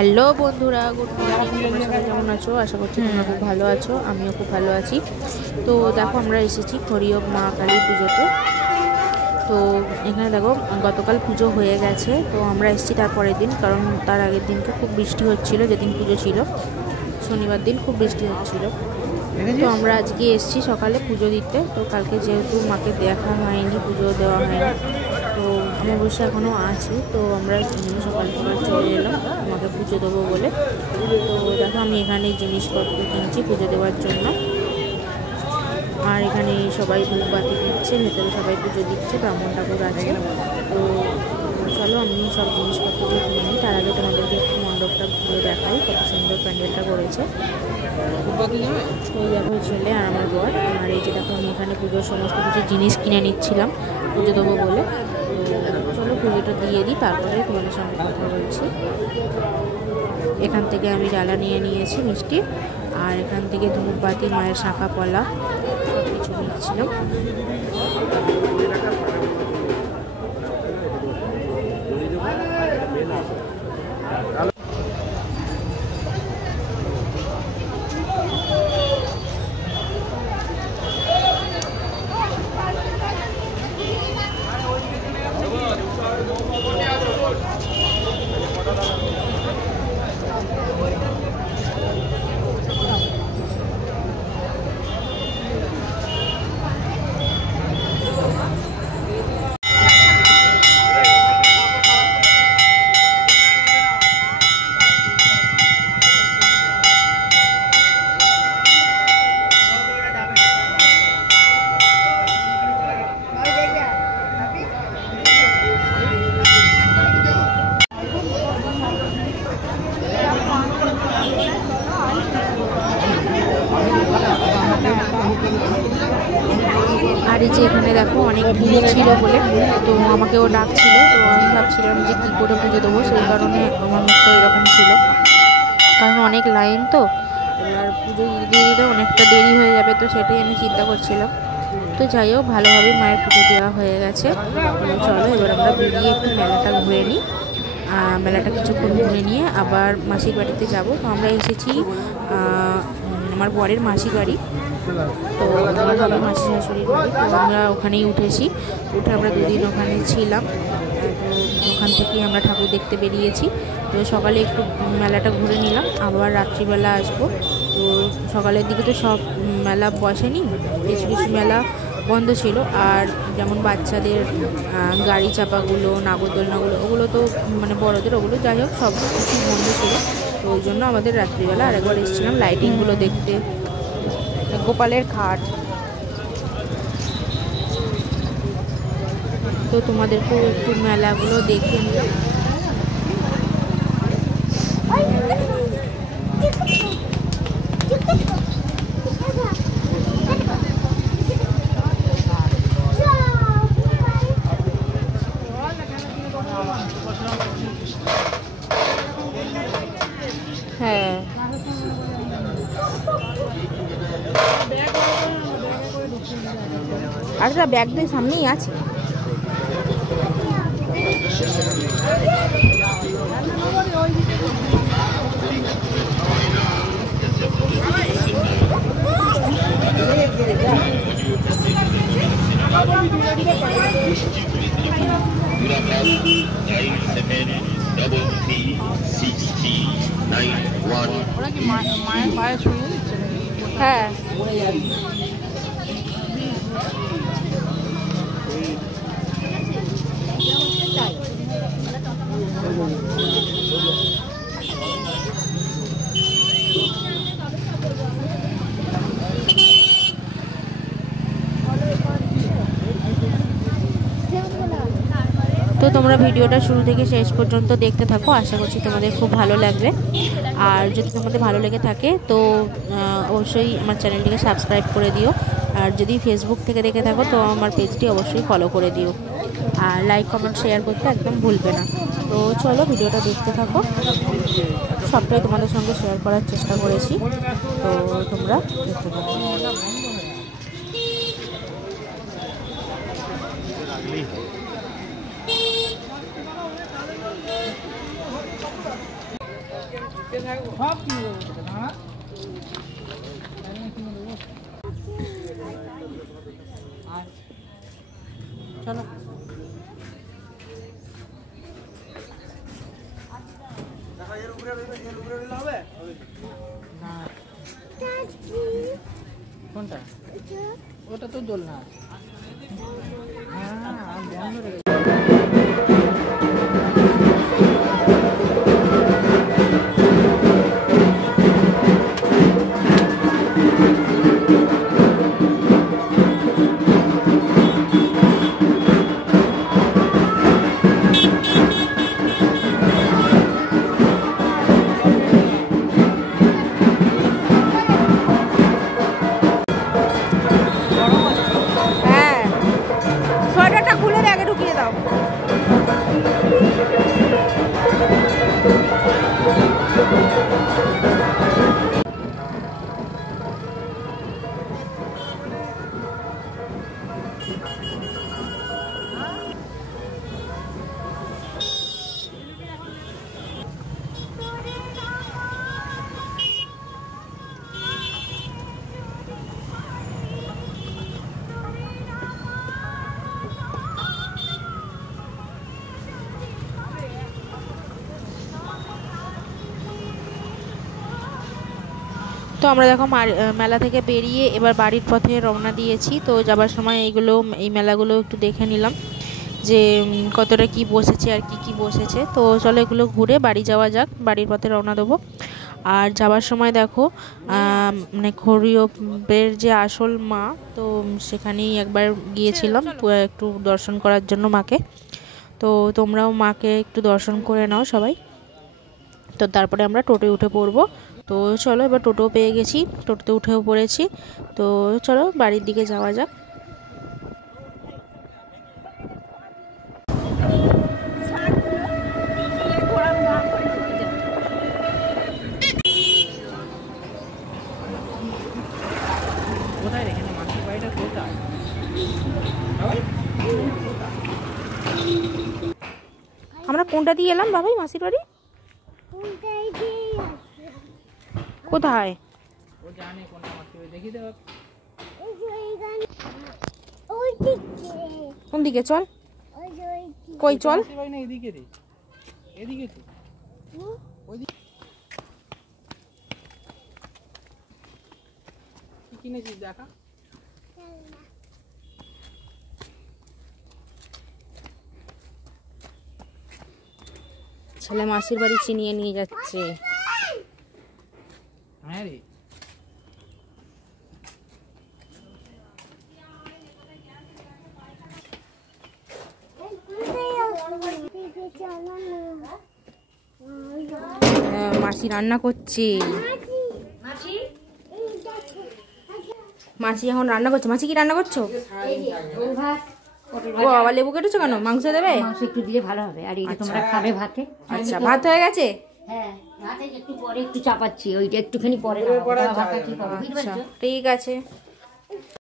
Hello বন্ধুরা, good morning. তোমরা সবাই কেমন আছো? আশা করছি তোমরা খুব ভালো আছো। আমিও খুব ভালো আছি। তো দেখো, আমরা এসেছি হরিয়ব মা কালী পুজোতে। তো এখানে দেখো, গতকাল পুজো হয়ে গেছে। তো আমরা এসেছি তার পরের দিন, কারণ তার আগের দিনকে খুব বৃষ্টি হচ্ছিল। যেদিন পুজো ছিল শনিবার দিন খুব বৃষ্টি হচ্ছিল। তো আমরা আজকে এসেছি সকালে পুজো দিতে। তো কালকে যেহেতু মাকে দেখা হয়নি, পুজো দেওয়া হয়নি, তো অমাবস্যা এখনও আছে। তো আমরা সকাল সকাল চলে এলাম মাকে পুজো দেবো বলে। তো দেখো, আমি এখানে জিনিসপত্র কিনছি পুজো দেওয়ার জন্য। আর এখানে সবাই ধূপবাতি দিচ্ছে, ভেতরে সবাই পুজো দিচ্ছে, ব্রাহ্মণ ঠাকুর আছে। তো চলো আমি সব জিনিসপত্রগুলো কিনে নিই। তার আগে তোমাদেরকে একটু মণ্ডপটা ঘুরে দেখাই, কত সুন্দর প্যান্ডেলটা করেছে। ওই দেখো ছেলে আর আমার বর। আর এই যে দেখো, আমি এখানে পুজোর সমস্ত কিছু জিনিস কিনে নিচ্ছিলাম পুজো দেবো বলে। তো চলো পুজোটা দিয়ে দিই, তারপরে তোমাদের সঙ্গে কথা বলছি। এখান থেকে আমি ডালা নিয়ে নিয়েছি মিষ্টি, আর এখান থেকে ধূপবাতি, মায়ের শাঁখা পলা সব কিছু নিচ্ছিলাম। আর এই যে এখানে দেখো, অনেক ভিড় ছিল বলে তো আমাকেও ডাকছিল। তো আমি ভাবছিলাম যে কী করে পুজো দেবো, সেই কারণে আমার মুখটা এরকম ছিল, কারণ অনেক লাইন। তো এবার পুজো দিয়ে দিতে অনেকটা দেরি হয়ে যাবে, তো সেটাই আমি চিন্তা করছিলাম। তো যাই হোক, ভালোভাবে মায়ের পুজো দেওয়া হয়ে গেছে। চলো এবার আমরা বেরিয়ে একটু মেলাটা ঘুরে নিই। মেলাটা কিছুক্ষণ ঘুরে নিয়ে আবার মাসির বাড়িতে যাব। তো আমরা এসেছি আমার বরের মাসির বাড়ি। তো আমার মাসি শাশুড়ির বাড়ি। তো আমরা ওখানেই উঠে আমরা দুদিন ওখানে ছিলাম। তো ওখান থেকেই আমরা ঠাকুর দেখতে বেরিয়েছি। তো সকালে একটু মেলাটা ঘুরে নিলাম, আবার রাত্রিবেলা আসবো। তো সকালের দিকে তো সব মেলা বসেনি, কিছু কিছু মেলা বন্ধ ছিল। আর যেমন বাচ্চাদের গাড়ি চাপাগুলো, নাগরদোলনাগুলো, ওগুলো তো মানে বড়দের, ওগুলো যাই হোক সব কিছু বন্ধ ছিল। তো ওই জন্য আমাদের রাত্রিবেলা আরেকবার এসেছিলাম লাইটিংগুলো দেখতে। গোপালের ঘাট। তো তোমাদেরকেও একটু মেলাগুলো দেখে নিলাম। হ্যাঁ, আরেকটা ব্যাগ দিয়ে সামনেই আছে। হ্যাঁ, তো তোমরা ভিডিওটা শুরু থেকে শেষ পর্যন্ত দেখতে থাকো, আশা করছি তোমাদের খুব ভালো লাগবে। আর যদি তোমাদের ভালো লেগে থাকে তো অবশ্যই আমার চ্যানেলটিকে সাবস্ক্রাইব করে দিও। আর যদি ফেসবুক থেকে দেখে থাকো তো আমার পেজটি অবশ্যই ফলো করে দিও। আর লাইক কমেন্ট শেয়ার করতে একদম ভুলবে না। তো চলো ভিডিওটা দেখতে থাকো, সবটাই তোমাদের সঙ্গে শেয়ার করার চেষ্টা করেছি। তো তোমরা দেখতে থাকো। চলো কোনটা ওটা তো দোলনা বন্ধ রেখে খুলে আগে ঢুকিয়ে দাও। তো আমরা দেখো মেলা থেকে বেরিয়ে এবার বাড়ির পথে রওনা দিয়েছি। তো যাবার সময় এই মেলাগুলো একটু দেখে নিলাম যে কতটা কি বসেছে আর কি বসেছে। তো চলো এগুলো ঘুরে বাড়ি যাওয়া যাক, বাড়ির পথে রওনা দেবো। আর যাওয়ার সময় দেখো মানে খড়িয়পের যে আসল মা, তো সেখানেই একবার গিয়েছিলাম একটু দর্শন করার জন্য মাকে। তো তোমরাও মাকে একটু দর্শন করে নাও সবাই। তো তারপরে আমরা টোটোয় উঠে পড়বো। তো চলো এবার টোটো পেয়ে গেছি, টোটোতে উঠেও পড়েছি। তো চলো বাড়ির দিকে যাওয়া যাক। আমরা কোনটা দিয়ে এলাম বাবাই মাসির বাড়ি? কোথায়? কোন দিকে? চল কই চল। দেখা ছেলে মাসির বাড়ি চিনিয়ে নিয়ে যাচ্ছে। হ্যাঁ রে মাসি রান্না করছে। মাসি এখন রান্না করছে। মাসি কি রান্না করছো? বাবা লেবু কেটেছো কেন? মাংস দেবে? মাংস একটু দিলে ভালো হবে। আর এটা তোমরা খাবে ভাতে? আচ্ছা ভাত হয়ে গেছে? হ্যাঁ ভাতে একটু পরে একটু চাপাচ্ছি, ওইটা একটুখানি পরে। ঠিক আছে।